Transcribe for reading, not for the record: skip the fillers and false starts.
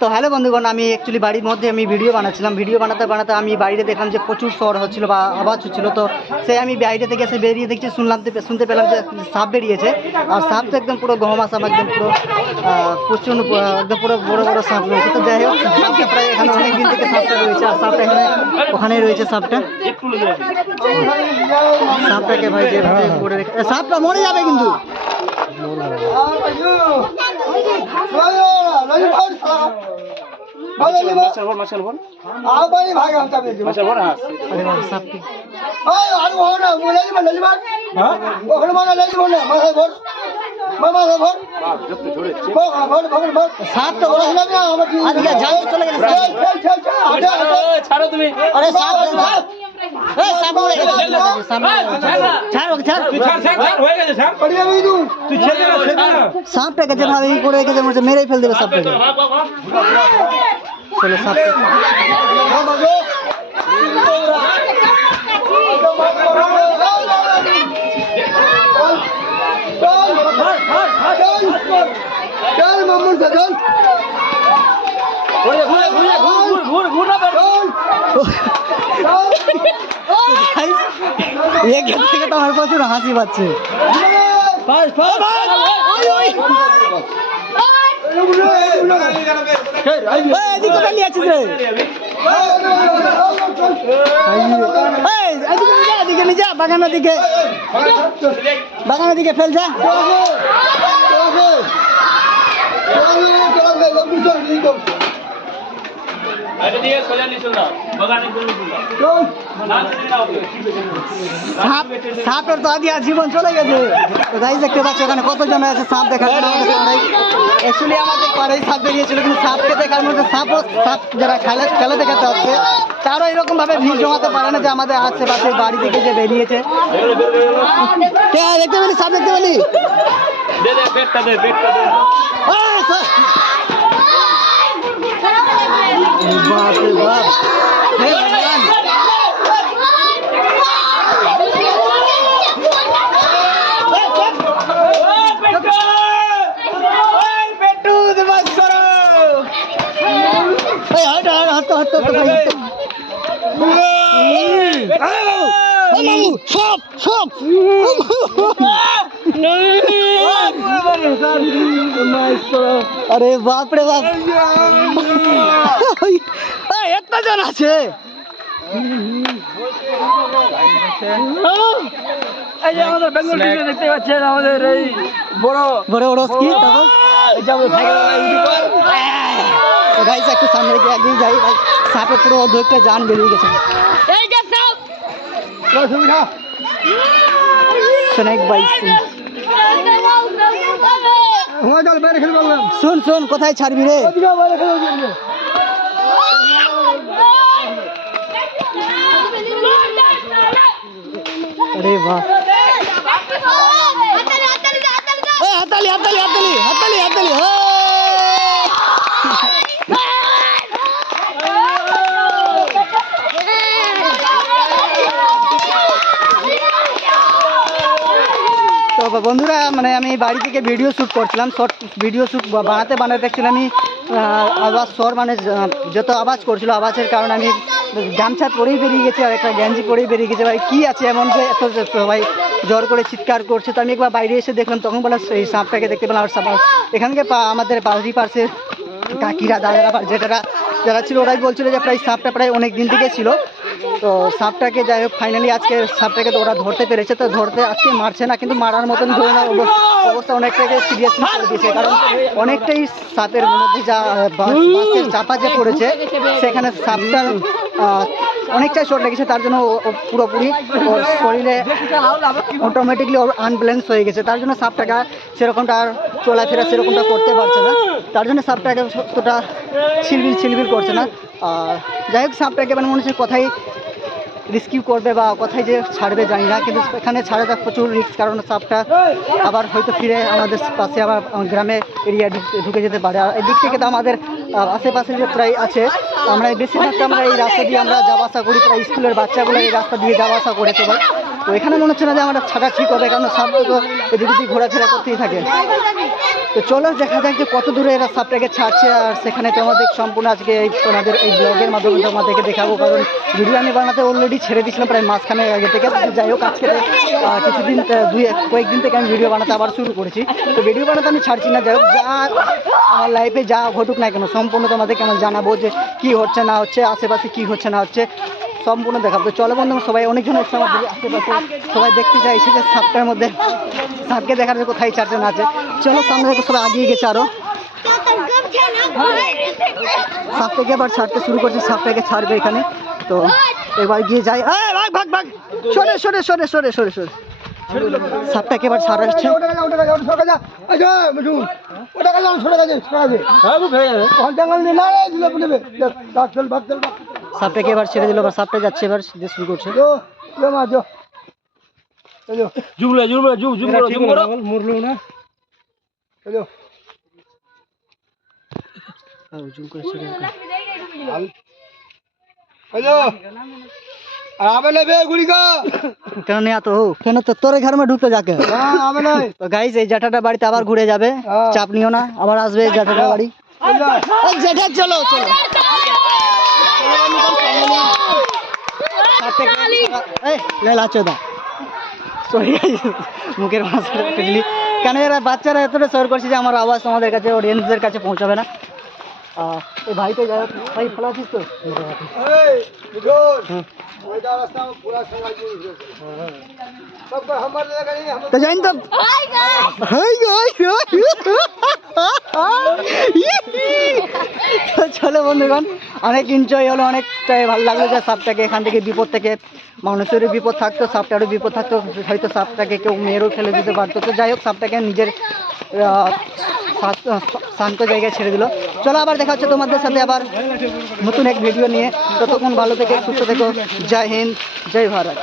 তো হ্যালো বন্ধুগণ, আমি অ্যাকচুয়ালি বাড়ির মধ্যে আমি ভিডিও বানাচ্ছিলাম। ভিডিও বানাতে বানাতে আমি বাইরে দেখলাম যে প্রচুর শহর হচ্ছিলো বা আওয়াজ হচ্ছিলো। তো সে আমি বাইরে থেকে এসে বেরিয়ে দেখছি, শুনতে পেলাম যে সাপ বেরিয়েছে। আর সাপ তো একদম পুরো গহমা সাপ, একদম পুরো প্রচুর একদম পুরো বড়ো বড়ো সাপ রয়েছে। তো যাই হোক, সাপটা প্রায় এখানে অনেক দিন থেকে সাপটা রয়েছে। আর সাপটা এখানে ওখানেই রয়েছে সাপটাকে ভাই যেভাবে করে রেখে, সাপটা মরে যাবে কিন্তু। সাপটাকে যেভাবে করে রেখেছে মনে হচ্ছে মেরেই ফেল দেবে সাপটাকে। চলো সাপটা থেকে তো আমার প্রচুর হাসি পাচ্ছে। বাগানের দিকে ফেল যা। সাপের তো আদি জীবন চলে গেছে। গাইস দেখতে পাচ্ছ এখানে কতজন আছে সাপ দেখার জন্য। অ্যাকচুয়ালি আমাদের পাড়ায় সাপ বেরিয়েছিল, কিন্তু সাপকে দেখার মধ্যে সাপ যারা খেলা দেখাতে আসছে তারও এরকম ভাবে ভিড় জমাতে পারে না যে আমাদের আশেপাশে বাড়ি থেকে যে বেরিয়েছে। দেখতে পেলি সাপ, দেখতে পেলি? अरे बाप रे बाप, এতটা জন আছে। এই যে আমাদের বেঙ্গল টিভি দেখতে পাচ্ছেন, আমাদের এই বড় বড় বড় স্কিন। গাইস একটু সামনে গিয়ে একদিন যাই ভাই, সাপে পুরো অর্ধেকটা জান বেরিয়ে গেছে। স্নেক বাইস, শোন কোথায় ছাড়বি রে? अरे वाह, हाताली हाताली हाताली हाताली हाताली। তো বন্ধুরা, মানে আমি বাড়ি থেকে ভিডিও শ্যুট করছিলাম, শর্ট ভিডিও শ্যুট বানাতে অ্যাকচুয়ালি আমি আওয়াজ স্বর মানে যত আওয়াজ করছিল, আওয়াজের কারণে আমি গামছা পরেই বেরিয়ে গেছি আর একটা গেঞ্জি পরেই বেরিয়ে গেছে। ভাই কী আছে এমন যে এত সবাই জ্বর করে চিৎকার করছে। তো আমি একবার বাইরে এসে দেখলাম, তখন বলা এই সাপটাকে দেখতে পেলাম। আর এখানকে আমাদের বাড়ির পাশে কাকিরা দাদারা যারা ছিল ওরাই বলছিল যে প্রায় সাপটা প্রায় অনেক দিন থেকে ছিল। তো সাপটাকে যাই হোক ফাইনালি আজকে সাপটাকে তো ওরা ধরতে পেরেছে। তো ধরতে আজকে মারছে না, কিন্তু মারার মতন ধরে না, অবস্থা অনেকটাকে সিরিয়াসলি করে দিয়েছে। কারণ অনেকটাই সাপের মধ্যে যা বাসের চাপা যে পড়েছে সেখানে সাপটার অনেকটাই চোট লেগেছে। তার জন্য পুরোপুরি ওর শরীরে অটোমেটিকলি ওর আনব্যালেন্স হয়ে গেছে। তার জন্য সাপটাকে সেরকমটা আর চলাফেরা সেরকমটা করতে পারছে না। তার জন্য সাপটাকে অতটা ছিলবিল করছে না। যাই হোক, সাপটাকে মানে মনে হচ্ছে কোথায় রেস্কিউ করবে বা কোথায় যে ছাড়বে জানি না, কিন্তু এখানে ছাড়াটা প্রচুর রিস্ক। কারণ সাপটা আবার হয়তো ফিরে আমাদের পাশে আবার গ্রামে এরিয়া ঢুকে যেতে পারে। আর এদিক থেকে তো আমাদের আশেপাশে যে প্রায় আছে, আমরা বেশিরভাগটা আমরা এই রাস্তা দিয়ে আমরা যাওয়া আসা করি, প্রায় স্কুলের বাচ্চাগুলো এই রাস্তা দিয়ে যাওয়া আসা করে। সবাই তো এখানে মনে হচ্ছে না যে আমরা ছাড়া ঠিক হবে, কারণ সাপ তো এদিক ওদিক ঘোরাফেরা করতেই থাকে। তো চলো দেখা যাক যে কত দূরে এরা সাপটাকে ছাড়ছে, আর সেখানে তোমাদের সম্পূর্ণ আজকে তোমাদের এই ব্লগের মাধ্যমে তোমাদেরকে দেখাবো, কারণ ভিডিও আমি বানাতে অলরেডি ছেড়ে দিয়েছিলাম প্রায় মাঝখানে আগে থেকে। যাই হোক আজকে কিছুদিন কয়েকদিন থেকে আমি ভিডিও বানাতে আবার শুরু করেছি। তো ভিডিও বানাতে আমি ছাড়ছি না, যাই হোক যা আমার লাইফে যা ঘটুক না কেন সম্পূর্ণ তোমাদেরকে আমি জানাবো যে কী হচ্ছে না হচ্ছে, আশেপাশে কী হচ্ছে না হচ্ছে সম্পূর্ণ দেখাবো। তো চলো বন্ধু, সবাই অনেকজন হচ্ছে আমার আশেপাশে, সবাই দেখতে চাইছে যে সাপটার মধ্যে সাপকে দেখার জন্য কোথায় ছাড়ছে না আছে। চলো সামনে থেকে সবাই আগিয়ে গেছে আরও, সাপটাকে এবার ছাড়তে শুরু করছে, সাপটাকে ছাড়বে এখানে। তো এবার গিয়ে যাই, ভাগ ভাগ ভাগ, সরে সরে সরে সরে সরে সরে, সাপটাকে এবার ছাড়া হচ্ছে। সাপটাকে এবার ছেড়ে দিল, সাপটা যাচ্ছে এবার সিধে শুরু করছে। কেন নিয়ে তো কেন তো তোর ঘর में ঢুকতে যাকে তো গাইস এই জ্যাঠাটা বাড়িতে আবার ঘুরে যাবে, চাপ নিও না, আবার আসবে এই জ্যাঠাটা বাড়ি। জ্যাঠা চলো চলো, লেলা চোদা সরি মুখের ভাষা পেলি কেন, এরা বাচ্চারা এতটা শোর করছে যে আমার আওয়াজ আমাদের কাছে অডিয়েন্সদের কাছে পৌঁছাবে না। এই ভাই তো যাই হোক, ভাই ভালো আছিস তো? তো জানি তো চলো বন্ধুগণ, অনেক এনজয় হলো, অনেকটাই ভালো লাগলো যে সাপটাকে এখান থেকে বিপদ থেকে, মানুষেরও বিপদ থাকতো, সাপটারও বিপদ থাকতো, হয়তো সাপটাকে কেউ মেয়েরও ফেলে দিতে পারতো। তো যাই হোক সাপটাকে নিজের শান্ত জায়গায় ছেড়ে দিল। চলো আবার দেখা হচ্ছে তোমাদের সাথে আবার নতুন এক ভিডিও নিয়ে, ততক্ষণ ভালো থেকে সুস্থ থেকো। জয় হিন্দ, জয় ভারত।